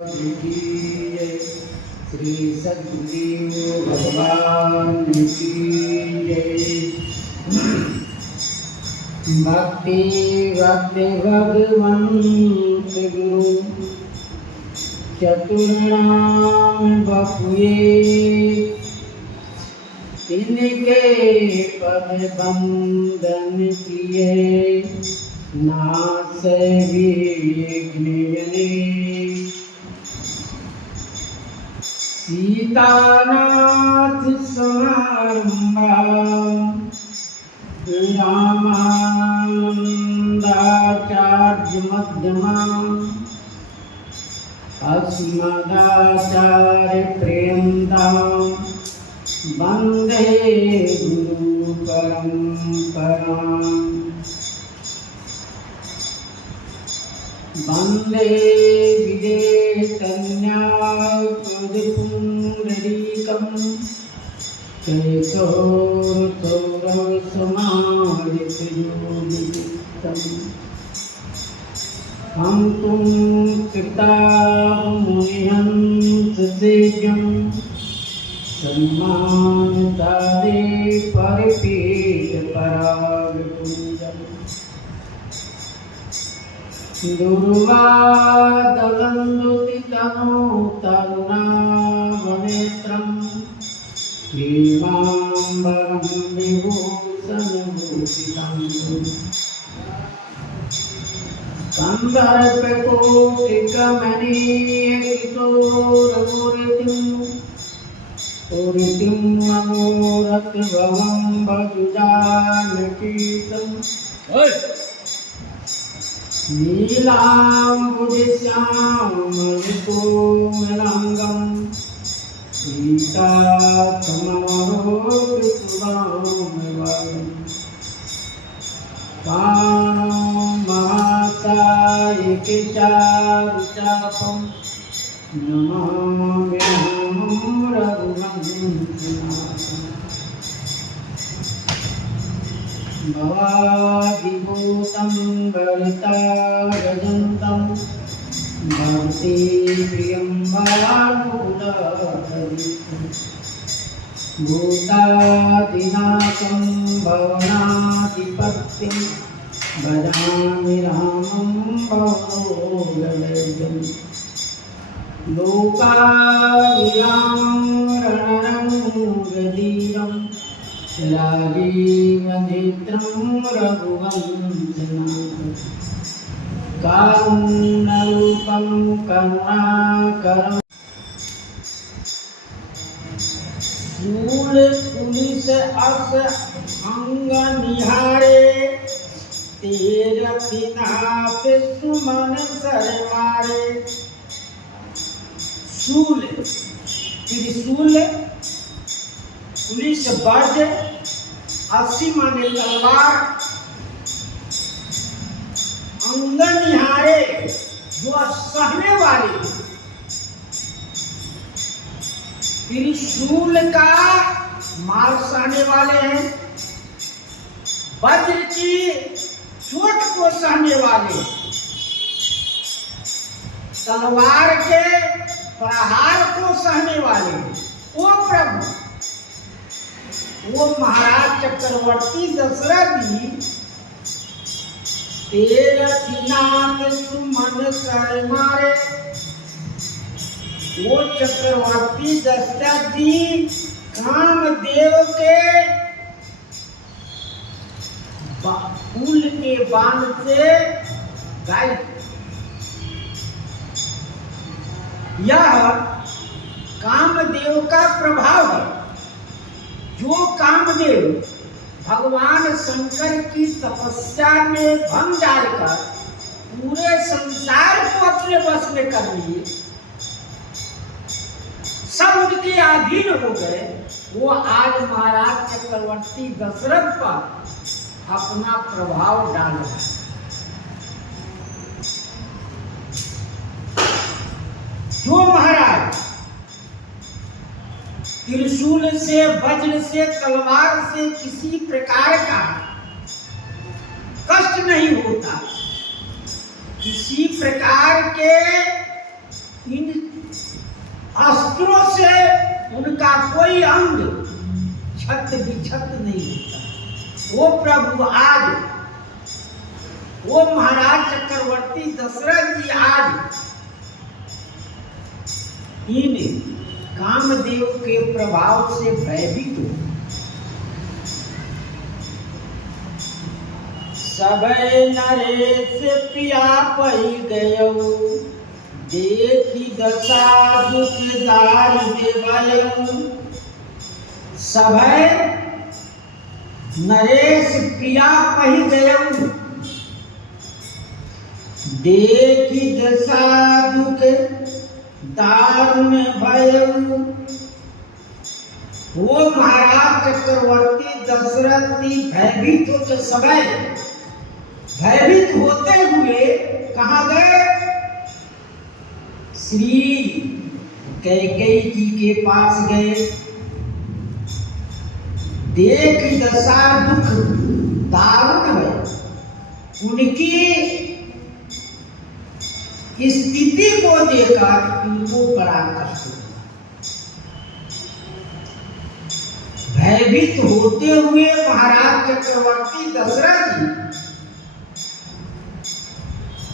की जय। श्री सद्गुरु भगवान की जय। भक्ति भक्ति भगवंत गुरु चतुर्नाम बपुए, इनके पद बंदन किए नाथ विघ्न जने। सीतानाथ समारंभा रामानंदाचार्य मध्यमा अस्मदाचार्य प्रेमदाम वंदे गुरु परंपराम्। वंदे विदेशन्यापुंडरीकं केशोरसमादितयोगितं हम तुम कृतामुनिहंस सेव्यं सम्मानदादे परिपीत परागपुंजम्। दुर्वादलन्दुतितनो तरुणावनेत्रं भीमाम्बरं विभूषणभूषितं कन्दर्पकोटिकमनीयकिशोरमूर्तिं मनोरथभवं भजुजानकीतं नीलाम्बुजश्यामलकोमलाङ्गं सीतासमारोपितवामवागं पाणौ महासायिकचारुचापं नमाम्यहं रघुवंशनाथम्। भवादिभूतं भरतारजन्तं भक्तिप्रियं बाहुलधरितं भूतादिनाथं भवनाधिपत्यं भजामि रामं भवोदयम्। लोकाभिरामं रणरङ्गधीरं राजीवनेत्रं रघुवंशनाथं कारुण्यरूपं करुणाकरं। शूल पुलिस अस अंग निहारे, तेरथि नाथ सुमन सर मारे। शूल त्रिशूल, पुलिस वज्र, 80 माने तलवार, अंग निहारे जो सहने वाले, त्रिशूल का मार सहने वाले हैं, वज्र की चोट को सहने वाले, तलवार के प्रहार को सहने वाले। ओ प्रभु, वो महाराज चक्रवर्ती दशरथ जी तेरथि नाथ सुमन सर मारे। वो चक्रवर्ती दशरथ जी कामदेव के फूल के बाण से घायल। यह कामदेव का प्रभाव है। जो कामदेव भगवान शंकर की तपस्या में भंग डालकर पूरे संसार को अपने वश में कर लिए, सब उनके अधीन हो गए, वो आज महाराज चक्रवर्ती दशरथ पर अपना प्रभाव डाल रहा है। जो महाराज त्रिशूल से, वज्र से, तलवार से किसी प्रकार का कष्ट नहीं होता, किसी प्रकार के इन अस्त्रों से उनका कोई अंग छत विछत नहीं होता। वो प्रभु आज, वो महाराज चक्रवर्ती दशरथ जी आज इन कामदेव के प्रभाव से भयभीत हो। सबे नरेश पिया पई गयो, देखी दशा दुख दारि देवयो। सबे नरेश प्रिया पही गयो, देखी दशा दुख दारुण भयउ। वो महाराज चक्रवर्ती दशरथ जी भयभीत होते समय, भयभीत होते हुए कहाँ गए? श्री कैकेयी जी के पास गए। देख दशा दुख दारुण है, उनकी स्थिति को देखकर उनको बड़ा कष्ट हुआ। भयभीत होते हुए महाराज चक्रवर्ती दशरथ जी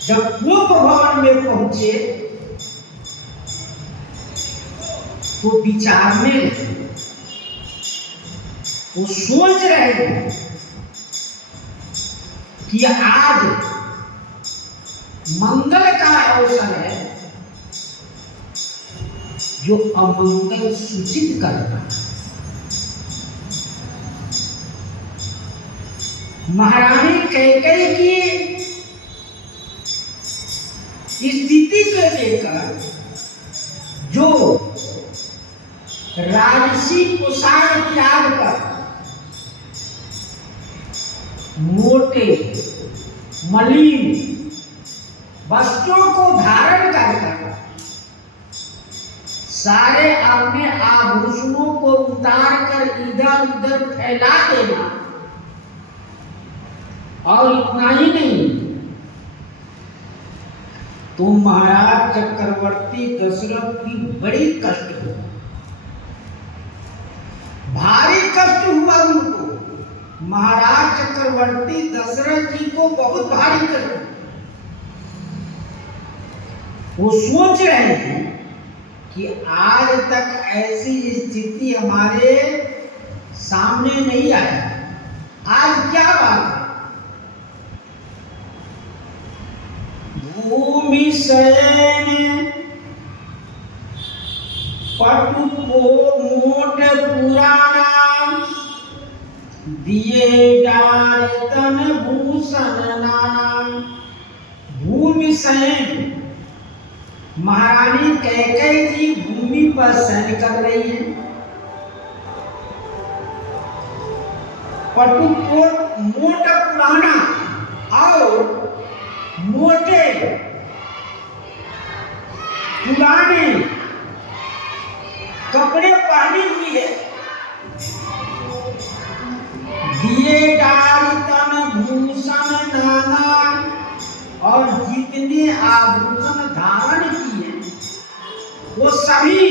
जब गोप भवन में पहुंचे तो विचार में वो सोच रहे हैं कि आज मंगल का अवसर है, जो अमंगल सूचित करना। महारानी कैकेयी की स्थिति को लेकर जो राजसी पोशाक त्याग कर मोटे मलिन वस्त्रों को धारण कर सारे अपने आभूषणों को उतार कर इधर उधर फैला देना, और इतना ही नहीं, तो महाराज चक्रवर्ती दशरथ की बड़ी कष्ट हुआ, भारी कष्ट हुआ उनको। महाराज चक्रवर्ती दशरथ जी को बहुत भारी कष्ट हुआ। वो सोच रहे हैं कि आज तक ऐसी स्थिति हमारे सामने नहीं आई, आज क्या बात है? भूमि शयन पटु को मोट पुराना, दिए डार तन भूषण नाना। भूमि शयन, महारानी कैकेयी जी भूमि पर शयन कर रही है। पटु को मोट पुराना और मोटे पुराने कपड़े पहनी हुई है। दिए डाल तन भूषण नाना, और जितने आभूषण धारण किए वो सभी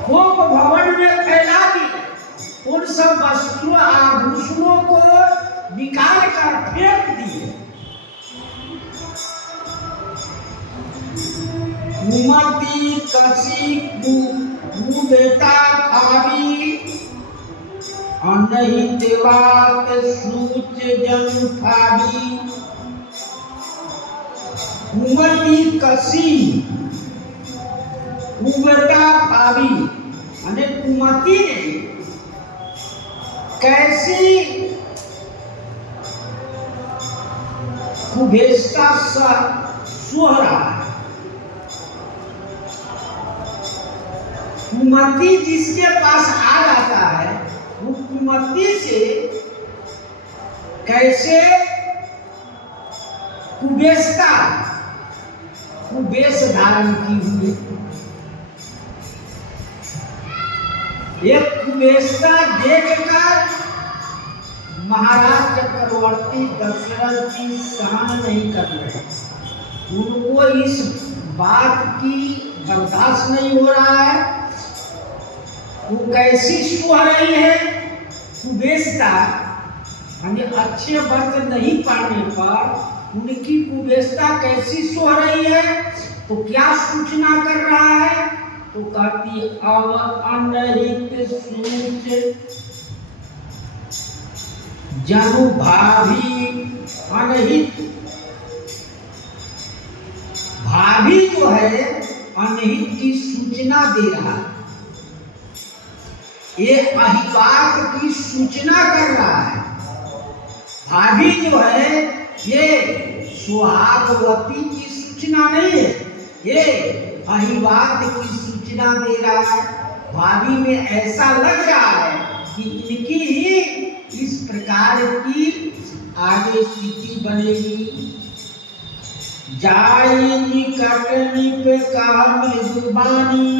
गोप भवन में फैला दिए। उन सब वस्त्रों आभूषणों को निकाल कर फेंक दिए। कुमति कसी कुबेता खावी, नहीं देवात सूच जन खावी। कुमति कसी कुबेता खावी, अने कुमति ने कैसी कुबेस्ता सुहरा। कुमति जिसके पास आ जाता है, वो कुमति से कैसे कुबेस्ता कुबेश धारण की हुई। एक कुबेस्ता देखकर महाराज चक्रवर्ती दशरथ जी सहन नहीं कर रहे। उनको इस बात की बर्दाश्त नहीं हो रहा है। वो कैसी सुह रही है कुबेशता, यानी अच्छे वस्त्र नहीं पाने पर उनकी कुबेशता कैसी सुह रही है। तो क्या सूचना कर रहा है, तो कहती अब अनहित सूच जनु भाभी अनहित। भाभी जो है अनहित की सूचना दे रहा है, ये अहिबात की सूचना कर रहा है। भाभी जो है ये सुहागवती की सूचना नहीं है, ये अहिबात की सूचना दे रहा है। भाभी में ऐसा लग रहा है कि इनकी ही इस प्रकार की आगे स्थिति बनेगी। जाई निकट निप का मृदुबानी,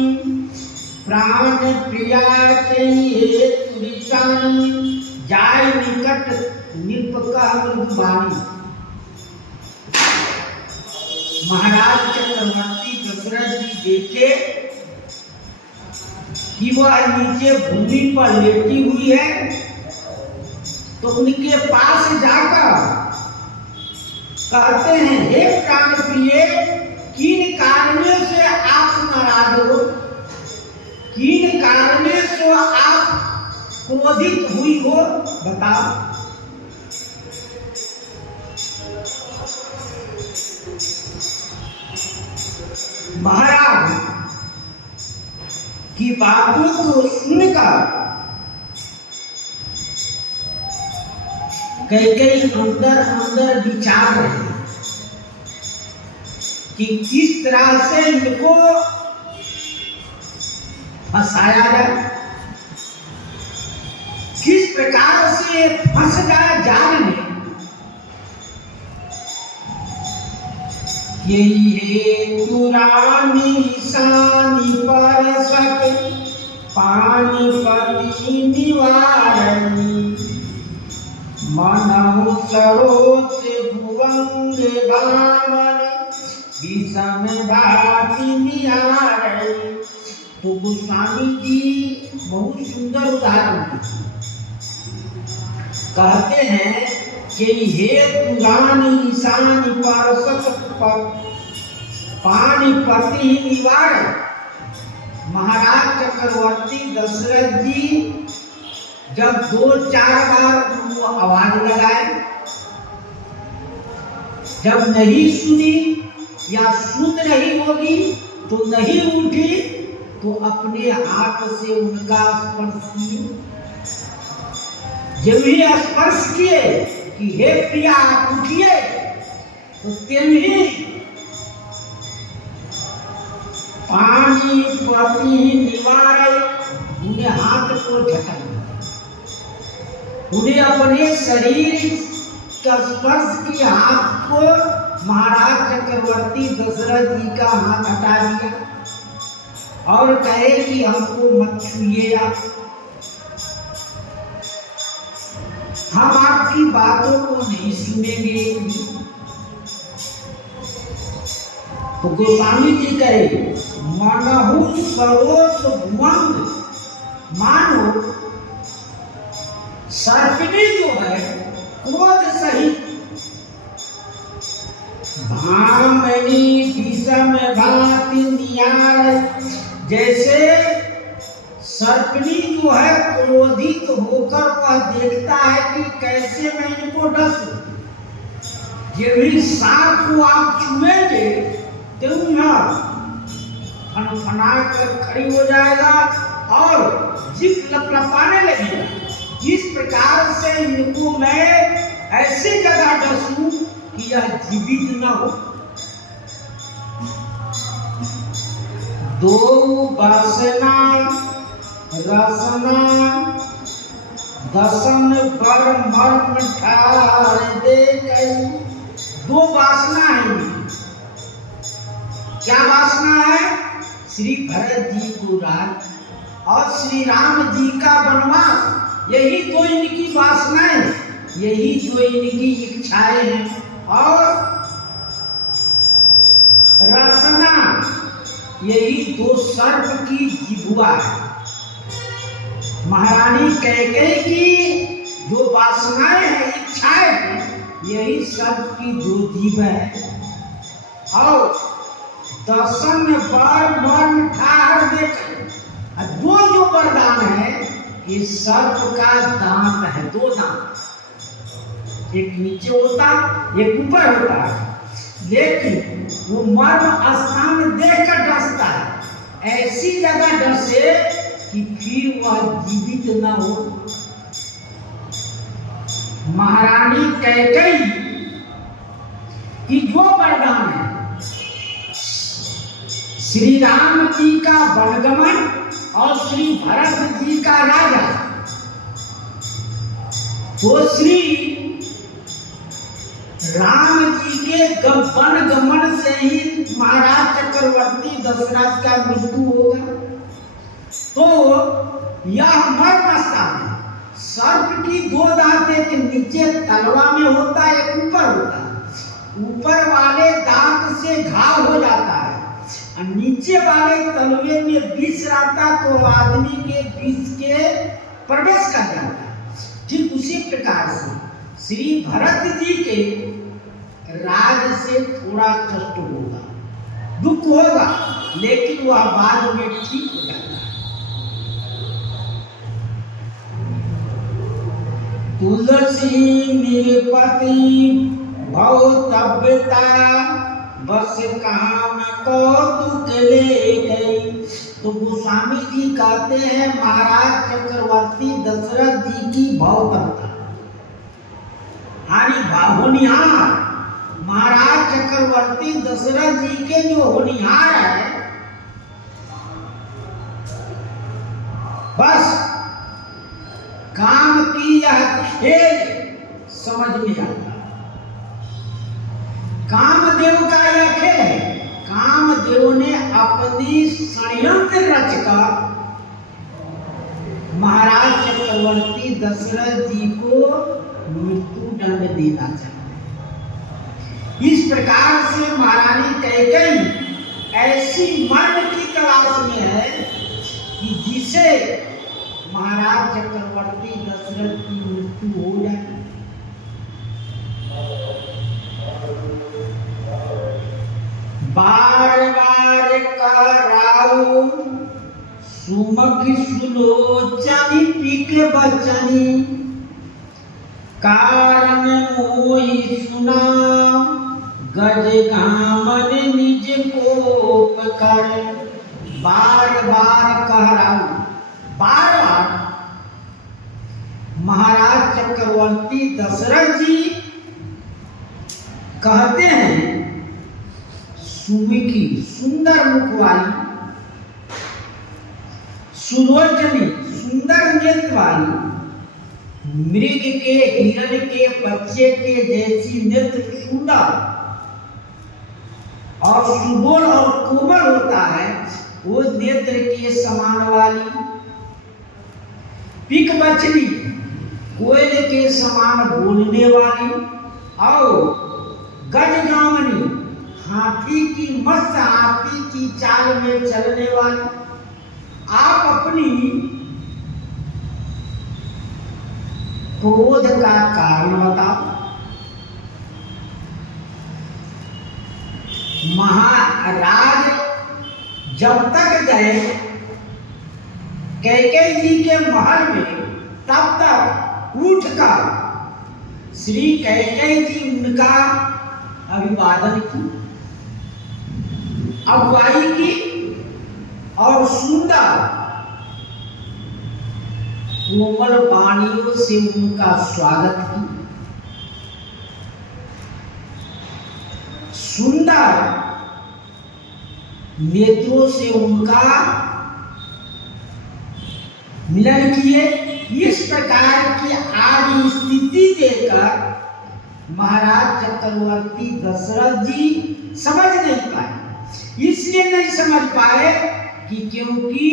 प्राण प्रिया के हेतु रिसानी। जाय निकट निप का मृदुबानी। महाराज चक्रवर्ती दशरथ जी देखे कि वह नीचे भूमि पर लेटी हुई है, तो उनके पास जाकर कहते हैं, हे प्राण प्रिय, किन कारणों से आप नाराज हो, किन कारणों से आप क्रोधित हुई हो, बताओ। महाराज की बातों को सुनकर कई अंदर अंदर विचार रहे कि किस तरह से इनको फंसाया जाए, किस प्रकार से फंस जाए जाल में। यही हेतु रानी निशानी पर सके पानीपति निवारणी। मनहु सरोज भुवंग बामन विषम भाति निहारणी। तो गोस्वामी जी बहुत सुंदर उदाहरण कहते हैं कि हे पुरानी ईशानी पार्षद पानीपति निवारण। महाराज चक्रवर्ती दशरथ जी जब 2-4 बार वो आवाज लगाए, जब नहीं सुनी या सुन रही होगी तो नहीं उठी, तो अपने हाथ से उनका स्पर्श किए। जब ही स्पर्श किए कि हे प्रिया आप उठिए, तो तेमही पानीपति निवारण, उन्हें हाथ को झटक, उन्हें अपने शरीर का स्पर्श किया। हाथ को महाराज चक्रवर्ती दशरथ जी का हाथ हटा दिया और कहे कि हमको मत छूइए, आप हम आपकी बातों को नहीं सुनेंगे। तो गोस्वामी जी कहे, मनहु सरोस भुवंग, मानो सर्पिणी जो है क्रोध सहित भामनी विषम भाति निहार। जैसे सर्पिणी जो है क्रोधित होकर वह देखता है कि कैसे मैं इनको डसूं। ये भी सांप को आप छुएंगे तो फनफना कर खड़ी हो जाएगा और जीभ लपलपाने लगेगा। इस प्रकार से इनको मैं ऐसी जगह डसूं कि यह जीवित न हो। दो वासना रसना दसन पर मर्म ठार दे गई। 2 वासना है। क्या वासना है? श्री भरत जी को राज और श्री राम जी का वनवास। यही तो इनकी वासनाएं, यही जो इनकी इच्छाएं हैं। और रसना, यही दो सर्प की जिह्वा है। महारानी कैकेयी की जो वासनाएं हैं, इच्छाएं हैं, यही सर्प की दो जीभ है। और दर्शन बार मर्म ठाहर देकर दो जो वरदान है, ये सर्प का दांत है, दो दांत, एक नीचे होता एक ऊपर होता है, लेकिन वो मर्म स्थान देखकर डसता है, ऐसी जगह डसे कि फिर वह जीवित न हो। महारानी कैकेयी की जो वरदान है, श्री राम जी का वनगमन और श्री भरत जी का राजा, तो श्री राम जी के वनगमन से ही महाराज चक्रवर्ती दशरथ का मृत्यु होगा। तो यह मर्म स्थान है। सर्प की दो दांत, एक नीचे तलवा में होता है, एक ऊपर होता है। ऊपर वाले दांत से घाव हो जाता है और नीचे वाले तलवे में विष रहता, तो आदमी के विष के प्रवेश कर जाता है। ठीक उसी प्रकार से श्री भरत जी के राज से थोड़ा कष्ट होगा, दुख होगा, लेकिन वह बाद में ठीक हो जाता है। तुलसी निरपति भव तब्यता, बस काम कौतुक ले गई। तो गोस्वामी जी कहते हैं महाराज चक्रवर्ती दशरथ जी की भवतत्ता, यानी होनिहार महाराज चक्रवर्ती दशरथ जी के जो होनिहार है, बस काम की यह खेल समझ में आता। कामदेव का यह खेल है। कामदेव ने अपनी षड्यंत्र रचकर महाराज चक्रवर्ती दशरथ जी को मृत्यु दंड देना चाहते। इस प्रकार से महारानी कैकेयी ऐसी मर्म की तलाश में है कि जिसे महाराज चक्रवर्ती दशरथ की मृत्यु हो जाए। बार बार कराऊ सुमख सुलोचनी पिक बचनी, कारण मोहि सुना गज गामन निज कोप कर। बार बार कहराऊ, बार बार महाराज चक्रवर्ती दशरथ जी कहते हैं, सुमुखी सुंदर मुख वाली, सुलोचनी सुंदर नेत्र वाली, मृग के हिरण के बच्चे के जैसी नेत्र सुंदर और सुबोल और कोमल होता है, वो नेत्र के समान वाली, पिक बचनी कोयल के समान बोलने वाली, और गजगामनी हाथी की मस्त हाथी की चाल में चलने वाली। आप अपनी क्रोध का कारण बताओ। महाराज जब तक गए कैकेयी जी के महल में, तब तक उठकर श्री कैकेयी जी उनका अभिवादन की, अगुवाई की और सुंदर कोमल वाणियों से उनका स्वागत की। सुंदर नेत्रों से उनका मिलन किए। इस प्रकार की आज स्थिति देखकर महाराज चक्रवर्ती दशरथ जी समझ नहीं पाए। इसलिए नहीं समझ पाए कि क्योंकि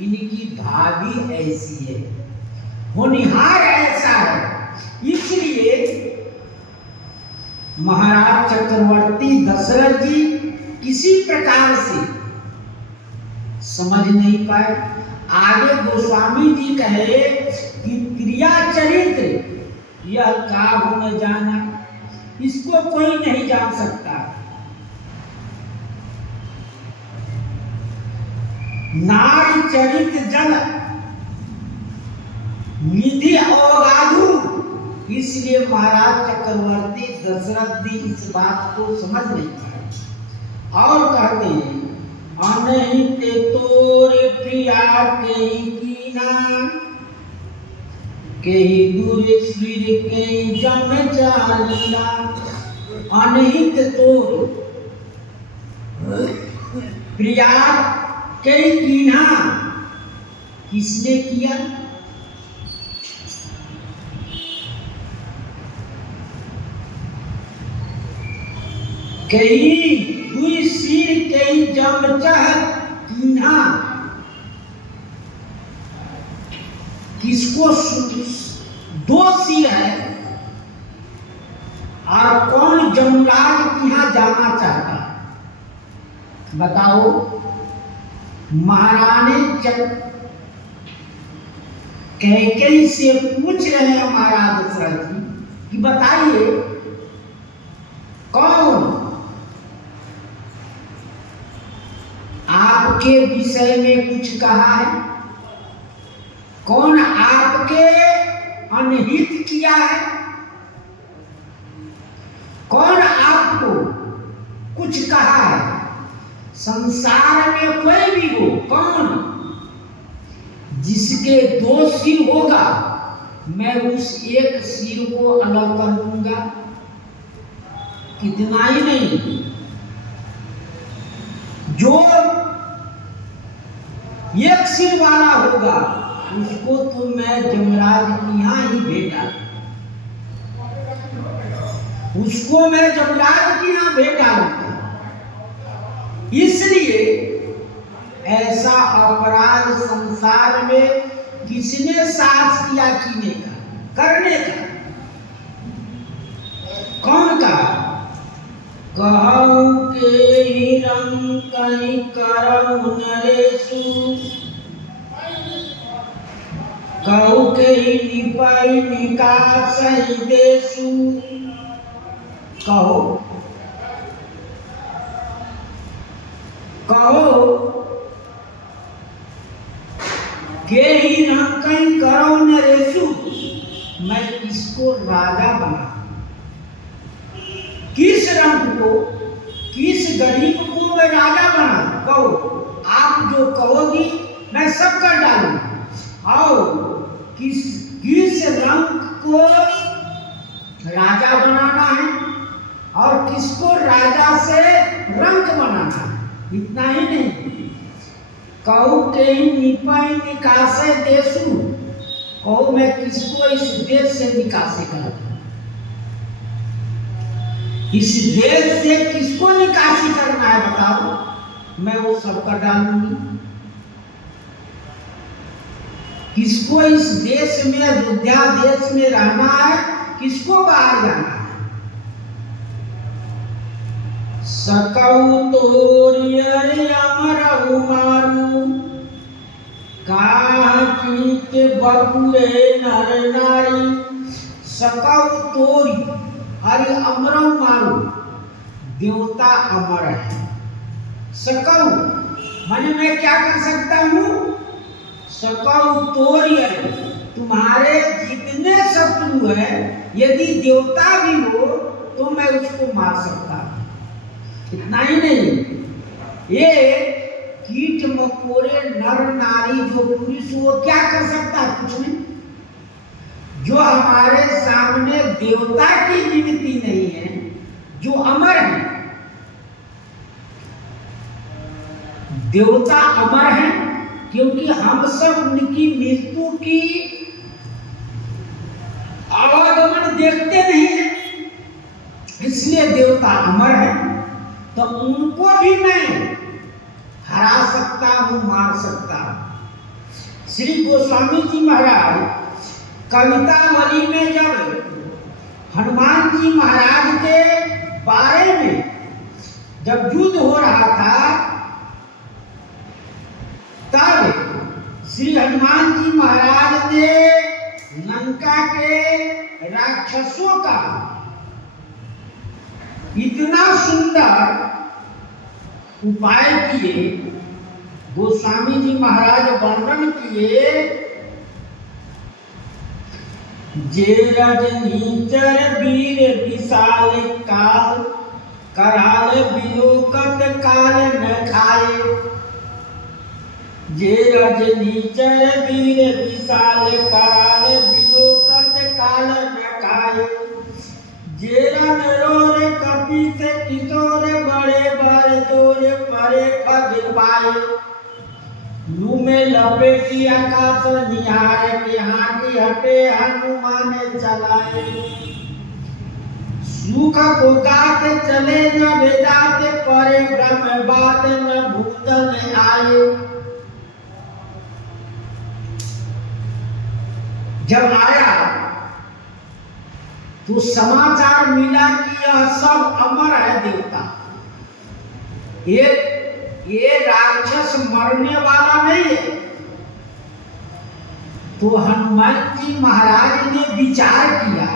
इनकी भाभी ऐसी है, होनिहार ऐसा है। इसलिए महाराज चक्रवर्ती दशरथ जी किसी प्रकार से समझ नहीं पाए। आगे गोस्वामी जी कहे कि क्रिया चरित्र यह काहू न जाना, इसको कोई नहीं जान सकता। नारी चरित जन निधि अवगाधु, इसलिए महाराज चक्रवर्ती दशरथ जी इस बात को समझ नहीं पाए और कहते हैं अनहित तोरे प्रिया के कीना, केहि दूर सिर के जम चालिया। अनहित तोर प्रिया के कीना, किसने किया? कई दुई सिर कई जम चाह कीन्हा, किसको? दो सिर है और कौन जमराज के यहाँ जाना चाहता? बताओ। महारानी कैकेयी से पूछ रहे हैं महाराज दशरथ जी कि बताइए कौन आपके विषय में कुछ कहा है? कौन आपके अनहित किया है? कौन आपको कुछ कहा है? संसार में कोई भी हो, कौन? जिसके दो सिर होगा मैं उस एक सिर को अलग कर दूंगा। कितना ही नहीं, जो एक सिर वाला होगा उसको तो मैं जमराज के यहाँ ही भेजा, उसको मैं जमराज के यहाँ भेजा। इसलिए ऐसा अपराध संसार में किसने साहस किया कीने का, करने का? कौन का? कहूं के हिरं कहीं करऊ नरेशु, कहूं के निपाई निकास देशु। कहो के ही कहीं करो नरेशु, मैं इसको राजा बना। किस रंग को, किस गरीब को मैं राजा बना? कहो, आप जो कहोगी मैं सब कर डालूंगा। और किस रंग को राजा बनाना है और किसको राजा से रंग बनाना है, इतना ही नहीं। कहूं के निपाई निकासे देशु, कहूं मैं किसको इस देश से निकासी करूं? इस देश से किसको निकासी करना है बताओ, मैं वो सब कर डालूंगी। किसको इस देश में, अयोध्या देश में रहना है, किसको बाहर जाना है? सकऊ तोरी अमरहु मारू, काकी के बपुरे नर नारी। सकऊ तोरी, अरे अमरहु मारू, देवता अमर है। सकऊ माने मैं क्या कर सकता हूँ? सकऊ तोरी, तुम्हारे जितने शत्रु है यदि देवता भी हो तो मैं उसको मार सकता हूँ। इतना ही नहीं, ये कीट मकोड़े नर नारी जो पुरुष वो क्या कर सकता है? कुछ नहीं। जो हमारे सामने देवता की गिनती नहीं है, जो अमर है, देवता अमर है क्योंकि हम सब उनकी मृत्यु की आवागमन देखते नहीं है, इसलिए देवता अमर है। तो उनको भी मैं हरा सकता हूं, मार सकता हूं। श्री गोस्वामी जी महाराज कवितावली में जब हनुमान जी महाराज के बारे में जब युद्ध हो रहा था तब श्री हनुमान जी महाराज ने लंका के राक्षसों का इतना सुंदर उपाय किए, गोस्वामी जी महाराज वर्णन किए, जे रजनीचर वीर विशाल काल कराल विलोकत काल न खाए। जे रजनीचर वीर विशाल कराल विलोकत काल न खाए। जे रन रोर कपित किशोर बड़े बर जोर परे पद पाए। लू में लपेटी आकाश निहार के हाथी हटे हनुमान चलाए। सुख को गाते चले न भेजाते परे ब्रह्म बात न भूतल आए। जब आया तो समाचार मिला कि यह सब अमर है देवता, ये राक्षस मरने वाला नहीं है। तो हनुमान जी महाराज ने विचार किया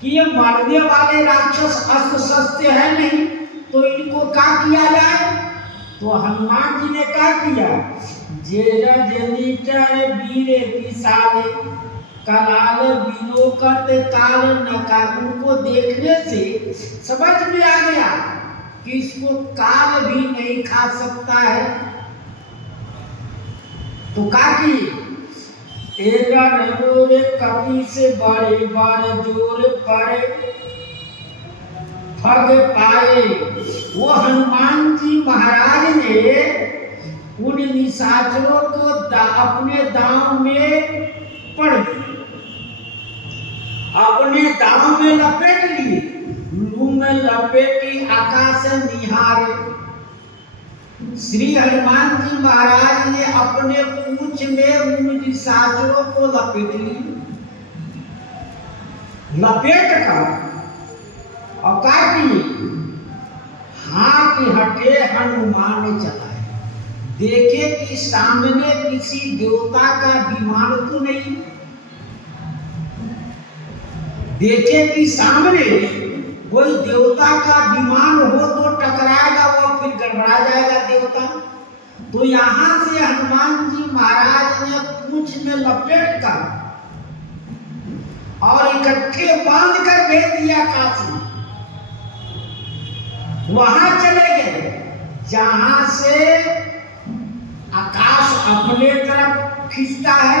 कि ये मरने वाले राक्षस अस्त्र शस्त्र है नहीं, तो इनको क्या किया जाए। तो हनुमान जी ने क्या किया, जे रजनीचर वीर विशाले कराल विलोकत काल नका। उनको देखने से समझ में आ गया कि इसको काल भी नहीं खा सकता है। तो का की कपी से बड़े बड़ जोर पर फग पाए। वो हनुमान जी महाराज ने उन निशाचरों को अपने दांव में पड़ गए, अपने दांव में लपेट लिए। लू में लपेटी आकाश निहारे। श्री हनुमान जी महाराज ने अपने पूंछ में उन निशाचरों को लपेट लिया। लपेट कर और काटी हाथ हटे हनुमान चलाए। देखे कि सामने किसी देवता का विमान तो नहीं, देखे कि सामने कोई देवता का विमान हो तो टकराएगा, वो फिर गड़बड़ा जाएगा देवता। तो यहां से हनुमान जी महाराज ने पूंछ में लपेट कर और इकट्ठे बांध कर भेज दिया काशी। वहां चले गए जहां से आकाश अपने तरफ खींचता है,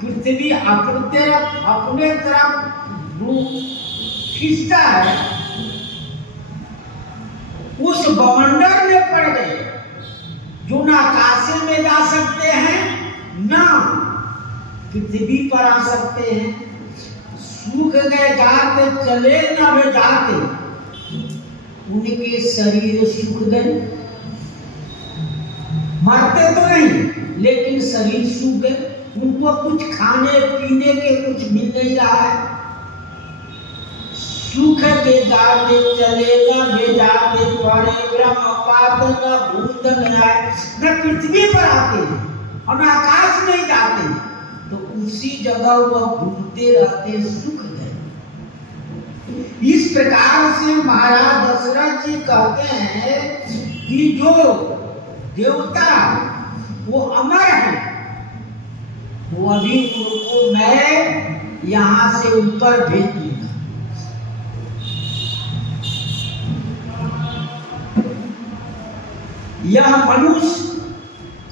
पृथ्वी अपने तरफ खींचता है। उस बवंडर में पड़ गए जो ना आकाश में जा सकते हैं ना पृथ्वी पर आ सकते हैं। सूख गए गाते चले ना वे जाते, उनके शरीर सूख गए। मरते तो नहीं लेकिन शरीर सूख गए। उनको कुछ खाने पीने के कुछ मिल नहीं रहा है। सूख के गाते चले न भेजाते परे ब्रह्म पात न भूत न आए। न पृथ्वी पर आते और न आकाश में जाते, तो उसी जगह वह घूमते रहते, सूख गए। इस प्रकार से महाराज दशरथ जी कहते हैं कि जो देवता वो अमर है, वो अभी उनको मैं यहां से ऊपर भेज दूंगा। यह मनुष्य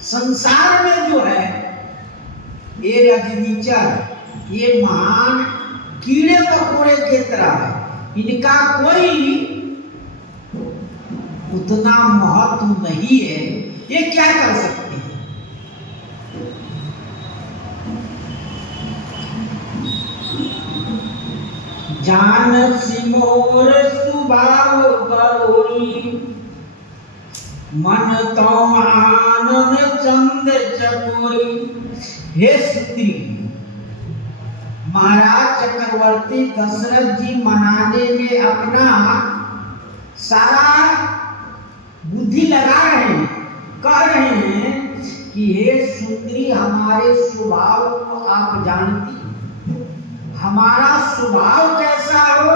संसार में जो है ये रजनीचर, ये महान कीड़े मकोड़े की तरह है। इनका कोई उतना महत्व नहीं है। ये क्या कर सकते हैं। जान सिमोर सुभाव बरोरी, मन तो आनंद चंद चकोरी। हे स्त्री, महाराज चक्रवर्ती दशरथ जी मनाने में अपना सारा बुद्धि लगा रहे हैं, कह रहे हैं कि हे सुंदरी, हमारे स्वभाव को आप जानती, हमारा स्वभाव कैसा हो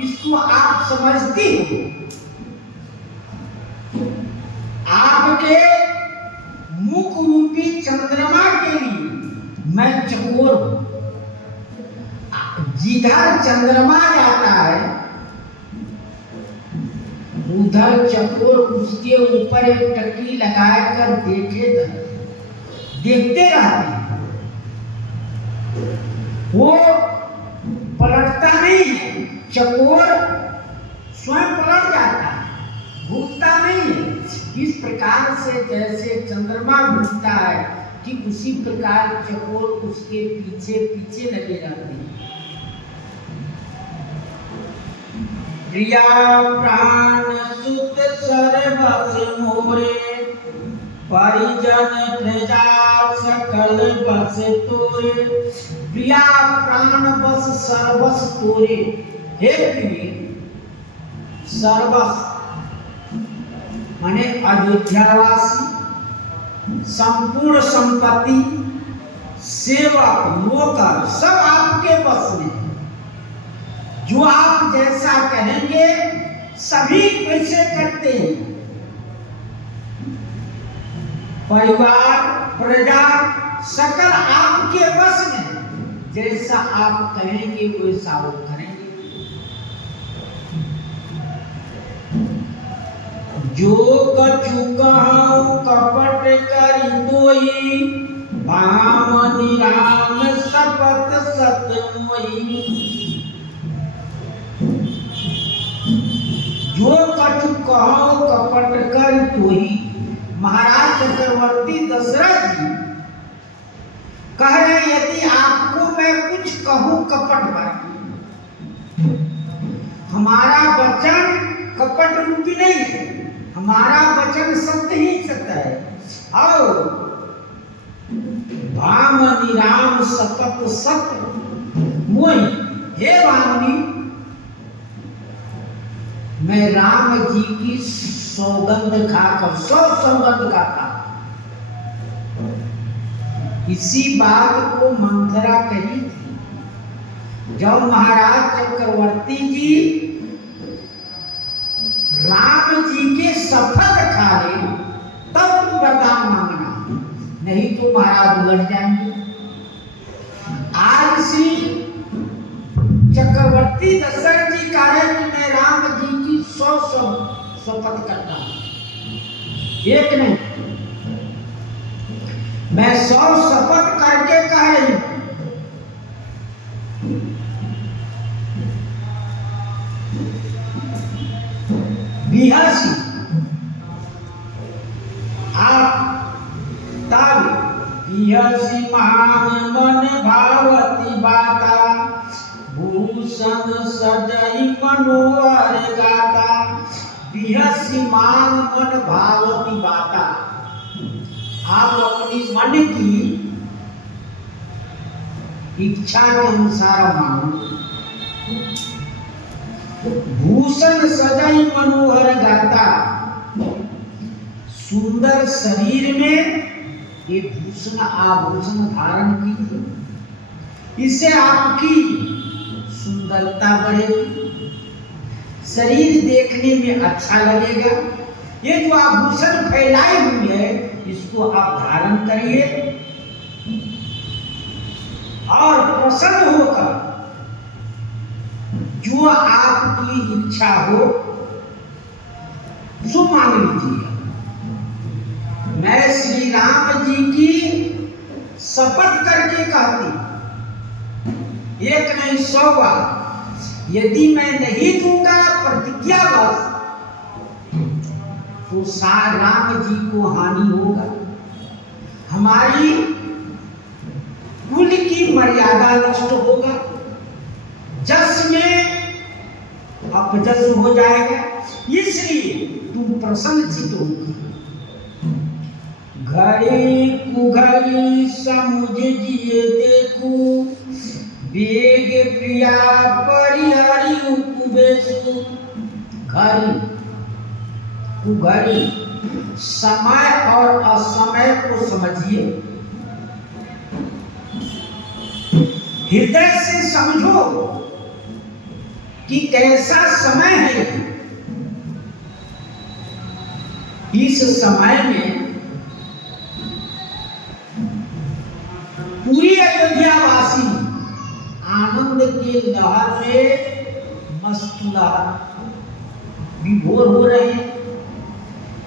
इसको आप समझती हो। आपके मुख रूपी चंद्रमा के लिए मैं चकोर हूं। जिधर चंद्रमा जाता है उधर चकोर उसके ऊपर एक टकी लगाकर देखते रहते हैं। वो पलटता नहीं है, चकोर स्वयं पलट जाता है, घूमता नहीं है। इस प्रकार से जैसे चंद्रमा घूमता है कि उसी प्रकार चकोर उसके पीछे पीछे लगे रहते हैं। प्रिया प्राण सुत सर्वस मोरे, परिजन प्रजा सकल बस तोरे। प्रिया प्राण बस सर्वस तोरे, हे प्रिय सर्वस माने अयोध्यावासी, संपूर्ण संपत्ति, सेवक, नौकर सब आपके बस में। जो आप जैसा कहेंगे सभी वैसे करते हैं। परिवार प्रजा सकल आपके बस में, जैसा आप कहेंगे वैसा वो करेंगे। जो कछु कहूं कपट करी दोई, भामनि राम शपथ सत मोई। जो कछु कहो कपट कर तोही। महाराज चक्रवर्ती दशरथ जी कह रहे, यदि आपको मैं कुछ कहूं कपट भर, हमारा वचन कपट रूपी नहीं है, हमारा वचन सत्य ही सत्य है। और भामनि राम शपथ सत्य मोहि, हे भामनी, मैं राम जी की सौगंध खाकर सौगंध खाता। इसी बात को मंथरा कही थी। जब महाराज चक्रवर्ती जी राम जी के शपथ खा ले तब तुम वरदान मांगना, नहीं तो महाराज उलट जाएंगे। आज श्री चक्रवर्ती दशरथ जी कह रहे कि मैं राम जी की 100 शपथ करता हूं, एक नहीं, मैं 100 शपथ करके कह रही हूं। बिहासी आप तब बिहासी महान मन भावती बाता, भूषण सजई मनोहर गाता। बिहसी मान मन भावती बाता, आप अपनी मन की इच्छा के अनुसार मानो। भूषण सजई मनोहर गाता, सुंदर शरीर में ये भूषण आभूषण धारण कीजिए, इससे आपकी सुंदरता बढ़ेगी, शरीर देखने में अच्छा लगेगा। ये जो आभूषण फैलाई हुई है इसको आप धारण करिए और प्रसन्न होकर जो आपकी इच्छा हो सो मांग लीजिए। मैं श्री राम जी की शपथ करके कहती, एक नहीं 100 बार, यदि मैं नहीं दूंगा प्रतिज्ञावश तो राम जी को हानि होगा, हमारी कुल की मर्यादा नष्ट होगा, जस में अपजस हो जाएगा, इसलिए तुम प्रसन्नचित होगी। घड़ी कुघड़ी समुझ जिए देखू, वेग प्रिया परिहरि उपवेशु। घड़ी कुघड़ी, समय और असमय को समझिए, हृदय से समझो कि कैसा समय है। इस समय में पूरी अयोध्यावासी आनंद के लहर में मस्तूलहर विभोर हो रहे हैं।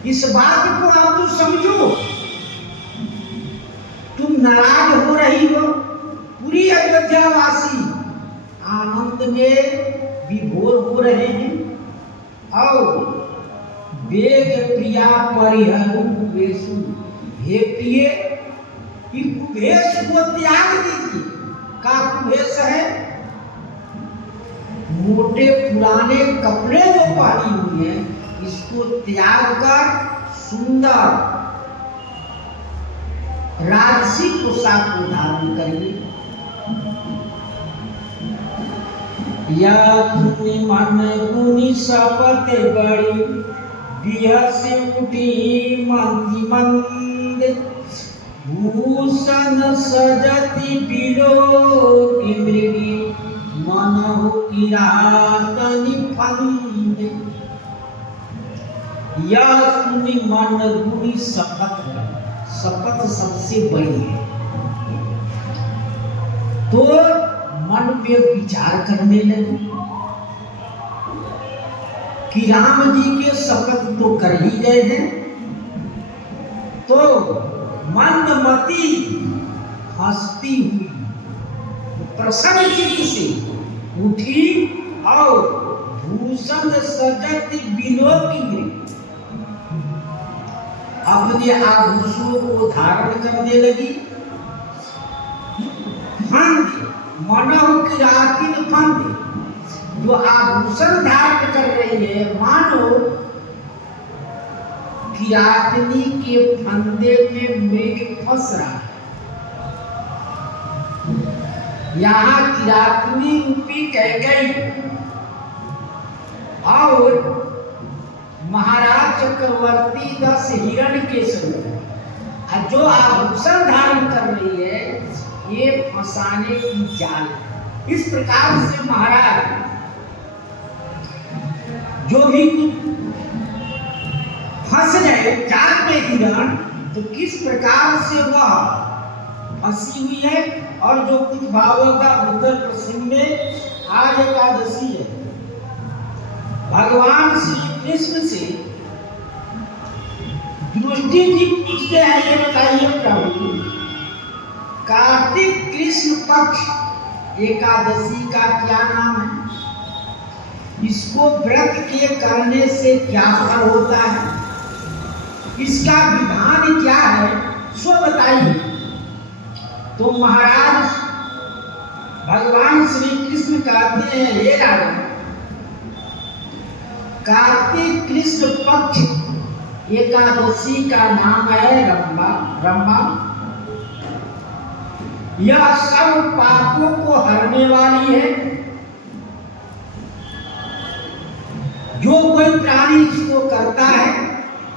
इस बात को आप तो समझो, तुम नाराज हो रही हो, पूरी अयोध्यावासी आनंद में विभोर हो रहे हैं। और वेग प्रिया परिहरु कुबेशु, हे प्रिय, कुबेश को त्याग दीजिए। का कुबेश है? मोटे पुराने कपड़े जो पहनी हुई है, इसको त्याग कर सुंदर राजसी पोशाक को धारण करिए। या मन गुनी शपथ बड़ी, बिहसी उठी मंदी मंद, भूषण सजति बिलोकी मृगी, मनहु किरातनि फंद। यह सुनी मन गुनी शपथ है, शपथ सबसे बड़ी है। तो मन में विचार करने लगे कि राम जी के शपथ तो कर ही गए हैं, तो मंदमती हंसती हुई प्रसन्न चित्त से उठी और भूषण सजत बिलोकी अपने आभूषणों को धारण करने लगी। फंद मनहु किरातिन फंद, जो आभूषण धारण कर रही है मानो किरातनी के फंदे में मृग फंस रहा है। यहाँ किरातनी रूपी कह गई और महाराज चक्रवर्ती 10 हिरण के स्वरूप, जो आभूषण धारण कर रही है ये फंसाने की जाल। इस प्रकार से महाराज जो भी फंस गए जाल में हिरण, तो किस प्रकार से वह फंसी हुई है। और जो कुछ भावों का उत्तर पश्चिम में आज एकादशी है, भगवान श्री कृष्ण से दृष्टि जी पूछते हैं, ये बताइए प्रभु, कार्तिक कृष्ण पक्ष एकादशी का क्या नाम है? इसको व्रत के करने से क्या फल होता है? इसका विधान क्या है, सो बताइए। तो महाराज भगवान श्री कृष्ण कहते हैं, हे राजा, कार्तिक कृष्ण पक्ष एकादशी का नाम है रंभा। यह सब पापों को हरने वाली है। जो कोई प्राणी इसको करता है,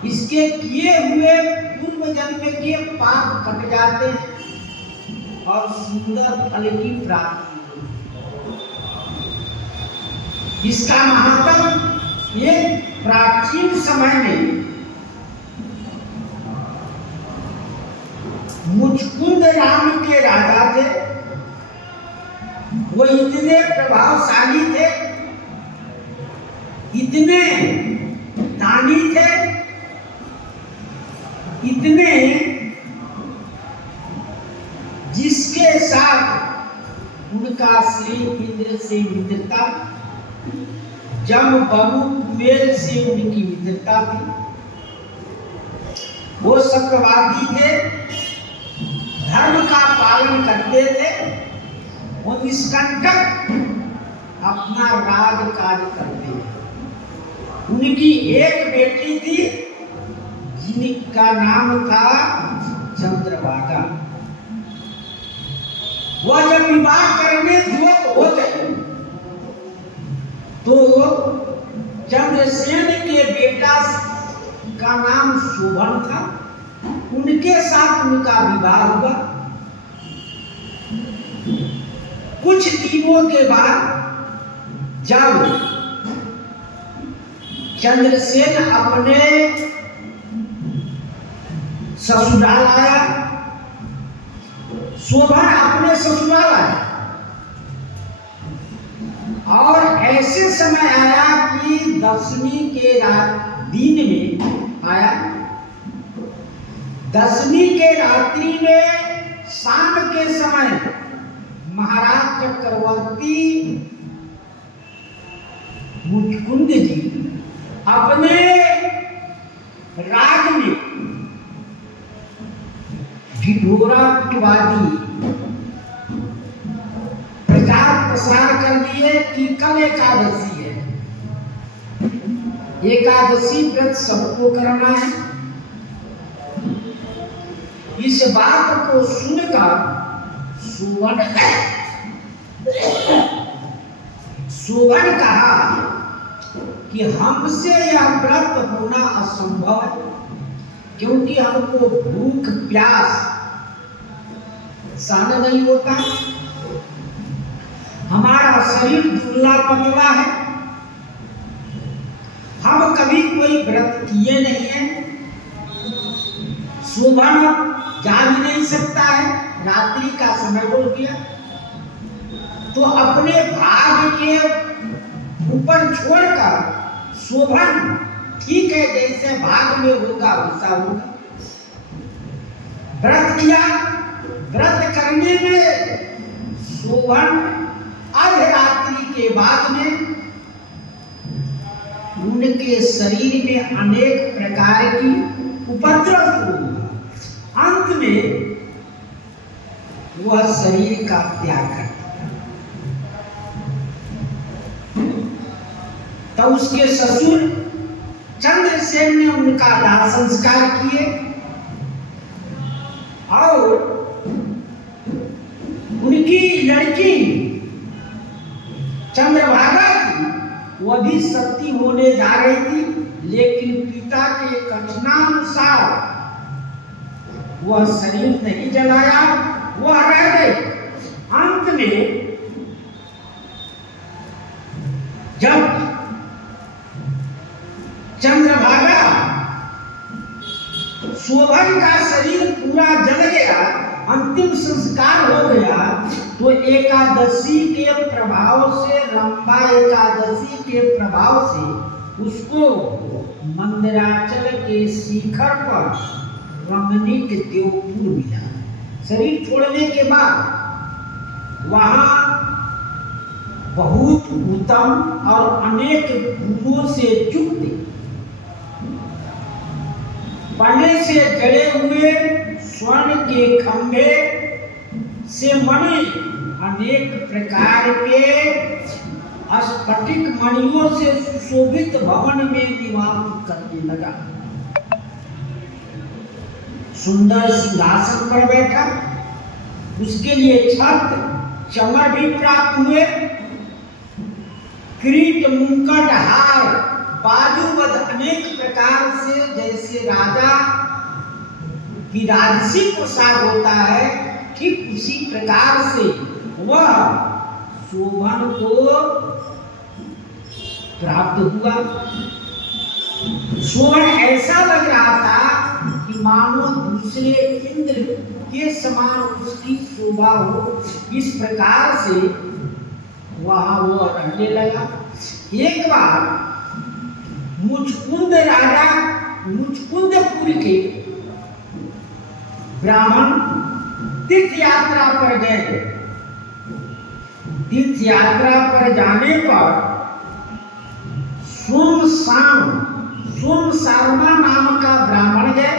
इसके किए हुए पूर्व जन्म के पाप कट जाते हैं और सुंदर फल की प्राप्ति। इसका महात्म एक प्राचीन समय में मुचकुंद राम के राजा थे। वो इतने प्रभावशाली थे, इतने दानी थे, इतने जिसके साथ उनका श्री इंद्र से मित्रता, जम बबू कुबेर से उनकी मित्रता थी। वो सत्यवादी थे, धर्म का पालन करते थे, वो निष्कंटक अपना राज कार्य करते थे। उनकी एक बेटी थी जिनका नाम था चंद्रभागा। वह जब विवाह करने युवक हो गए तो चंद्रसेन के बेटा उसका नाम शोभन था। उनके साथ उनका विवाह हुआ। कुछ दिनों के बाद जब चंद्रसेन अपने ससुराल आया, शोभन अपने ससुराल आया, और ऐसे समय आया कि दशमी के दिन में आया। दशमी के रात्रि में शाम के समय महाराज चक्रवर्ती मुचकुंद जी अपने राज में ढिढोरा पिटवादी प्रचार प्रसार कर दिए कि कल एकादशी है, एकादशी व्रत सबको करना है। इस बात को सुनकर शोभन कहा कि हमसे यह व्रत होना असंभव है, क्योंकि हमको भूख प्यास सहन नहीं होता, हमारा शरीर दुबला पतला है, हम कभी कोई व्रत किए नहीं है, शोभन जा भी नहीं सकता है, रात्रि का समय हो गया, तो अपने भाग के ऊपर छोड़कर शोभन ठीक है जैसे भाग में होगा वैसा होगा। व्रत किया। व्रत करने में शोभन अर्धरात्रि के बाद में उनके शरीर में अनेक प्रकार की उपद्रव हुआ। अंत में वह शरीर का त्याग कर, तब उसके ससुर चंद्रसेन ने उनका दाह संस्कार किए और उनकी लड़की चंद्रभागा थी, वह भी सती होने जा रही थी, लेकिन पिता के कथनानुसार वह शरीर नहीं जलाया, वह रह गई। अंत में जब चंद्रभागा शोभन का शरीर पूरा जल गया, अंतिम संस्कार हो गया, तो एकादशी के प्रभाव से, रंभा एकादशी के प्रभाव से उसको मंदराचल के शिखर पर रमणीक देवपुर मिला। शरीर छोड़ने के बाद वहां बहुत उत्तम और अनेक गुणों से युक्त पन्ने से जड़े हुए स्वर्ण के खंभे से बने अनेक प्रकार के स्फटिक मणियों से सुशोभित भवन में निवास करने लगा। सुंदर सिंहासन पर बैठा, उसके लिए छत्र चमर भी प्राप्त हुए, किरीट मुकुट हार बाजूबंद अनेक प्रकार से, जैसे राजा की राजसी पोशाक होता है, ठीक उसी प्रकार से वह शोभन को प्राप्त हुआ। शोभन ऐसा लग रहा था कि मानो दूसरे इंद्र के समान उसकी शोभा हो, इस प्रकार से वहां वो रहने लगा। एक बार मुचकुंद राजा मुचकुंदपुर के ब्राह्मण तीर्थ यात्रा पर गए। तीर्थ यात्रा पर जाने पर सोम शर्मा नाम का ब्राह्मण गए,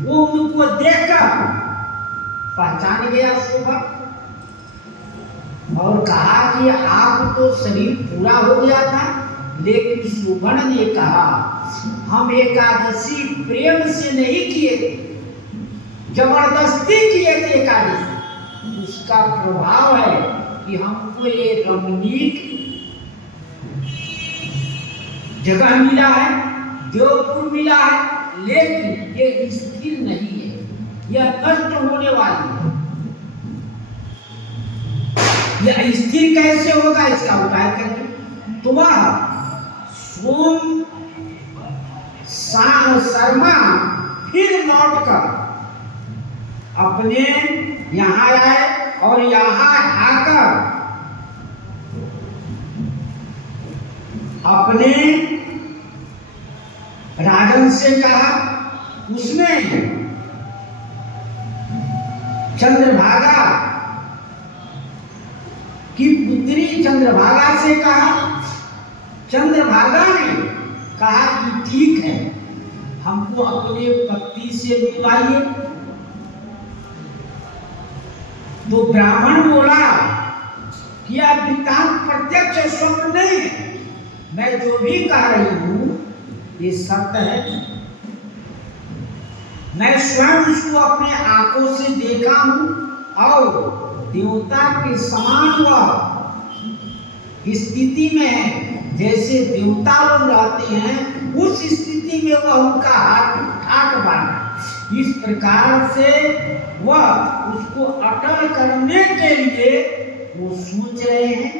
वो उनको देखकर पहचान गया शोभन और कहा कि आप तो शरीर पूरा हो गया था, लेकिन शोभन ने कहा हम एकादशी प्रेम से नहीं किए थे, जबरदस्ती किए थे एकादशी। उसका प्रभाव है कि हमको ये रमणीक जगह मिला है, देवपुर मिला है, लेकिन ये स्थिर नहीं है, यह नष्ट होने वाली है। यह स्थिर कैसे होगा, इसका उपाय करिए। तो वह सोम शर्मा फिर लौटकर अपने यहाँ आए और यहाँ आकर अपने राजन से कहा। उसने चंद्रभागा की पुत्री चंद्रभागा से कहा। चंद्रभागा ने कहा कि ठीक है, हमको अपने पति से मिलवाइए। तो ब्राह्मण बोला कि यह वृत्तांत प्रत्यक्ष स्वप्न नहीं है, मैं जो भी कह रही हूं ये सत्य है। मैं स्वयं उसको अपने आंखों से देखा हूं और देवता के समान वह स्थिति में है, जैसे देवता लोग रहते हैं उस स्थिति में वह उनका हाथ ठाट बांधा। इस प्रकार से वह उसको अटल करने के लिए वो सोच रहे हैं,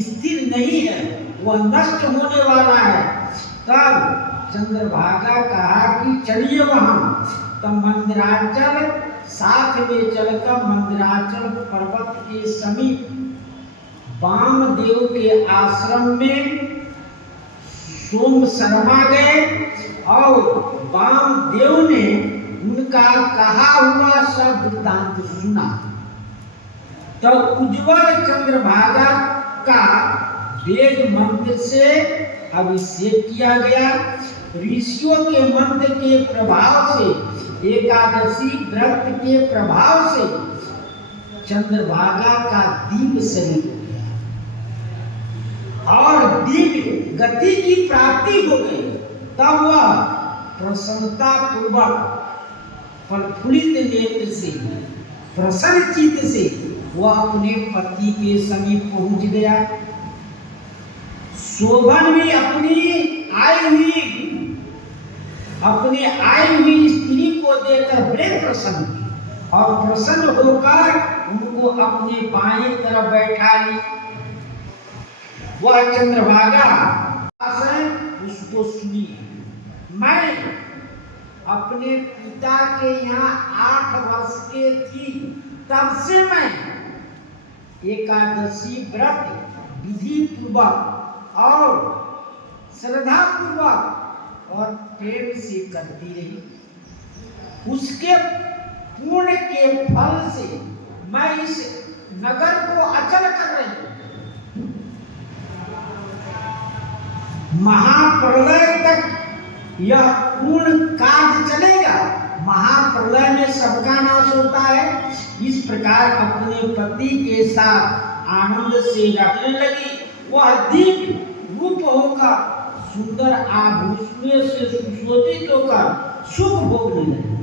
स्थिर नहीं है, वह नष्ट होने वाला है। तब चंद्रभागा कहा कि चलिए वहां। तब मंदिराचल साथ में चलकर मंदिराचल पर्वत के समीप वामदेव के आश्रम में सोम शर्मा गए और वामदेव ने उनका कहा हुआ सब वृत्तांत सुना। तो उज्ज्वल चंद्रभागा का वेद मंत्र से अभिषेक किया गया। ऋषियों के मंत्र के प्रभाव से, एकादशी व्रत के प्रभाव से चंद्रभागा का दिव्य शरीर हो गया और दिव्य गति की प्राप्ति हो गई। तब वह प्रसन्नता पूर्वक प्रफुल्लित नेत्र से, प्रसन्न चित्त से वह अपने पति के समीप पहुंच गया। शोभन भी अपनी आई हुई स्त्री को देखकर बड़े प्रसन्न हुए और प्रसन्न होकर उनको अपने बाएं तरफ बैठा ली। वह चंद्रभागा उसको सुनी। मैं अपने पिता के यहाँ 8 वर्ष के थी, तब से मैं एकादशी व्रत विधि पूर्वक और श्रद्धा पूर्वक और प्रेम से करती रही। उसके पुण्य के फल से मैं इस नगर को अचल कर रही हूं। महाप्रलय तक यह पूर्ण कार्य चलेगा। महाप्रलय में सबका नाश होता है। इस प्रकार अपने पति के साथ आनंद से रहने लगी। वह दिव्य रूप होकर, सुंदर आभूषणों से सुशोभित होकर सुख भोगने लगी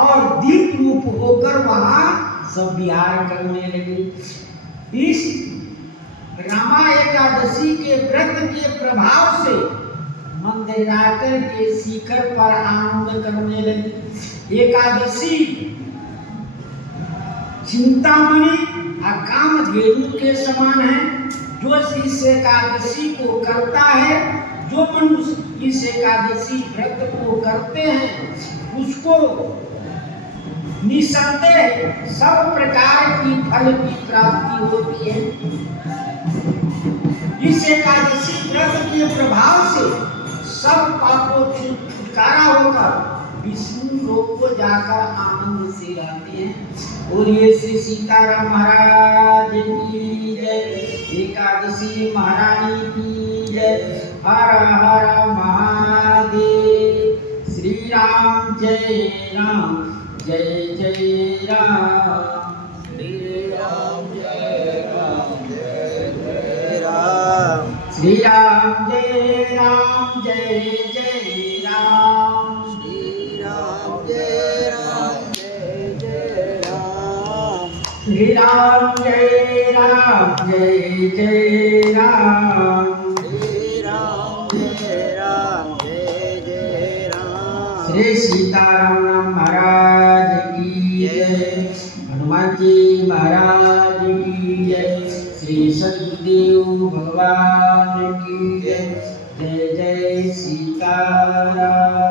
और दिव्य रूप होकर वहां सब विहार करने लगे। इस रामा एकादशी के व्रत के प्रभाव से मंदिराचल के शिखर पर आनंद करने लगी। एकादशी चिंतामणि कामधेनु के समान है। जो इस एकादशी को करता है, जो मनुष्य इस एकादशी व्रत को करते हैं, उसको निसंदेह सब प्रकार की फल की प्राप्ति होती है। इस एकादशी व्रत के प्रभाव से सब पापों से छुटकारा होकर विष्णु लोक को जाकर आनंद से रहते हैं। और ये श्री सीताराम महाराज की जय, एकादशी महारानी की जय। हर हर महादेव। श्री राम जय राम, जय जय राम। श्री राम जय राम, जय जय राम। श्री राम जय राम, जय जय राम। श्री राम जय राम, जय जय राम। श्री राम जय राम, जय जय राम। श्री राम जय राम, जय जय राम। श्री सीताराम महाराज की जय, हनुमान जी महाराज की जय, श्री सदगुरुदेव भगवान की जय। जय जय सीताराम।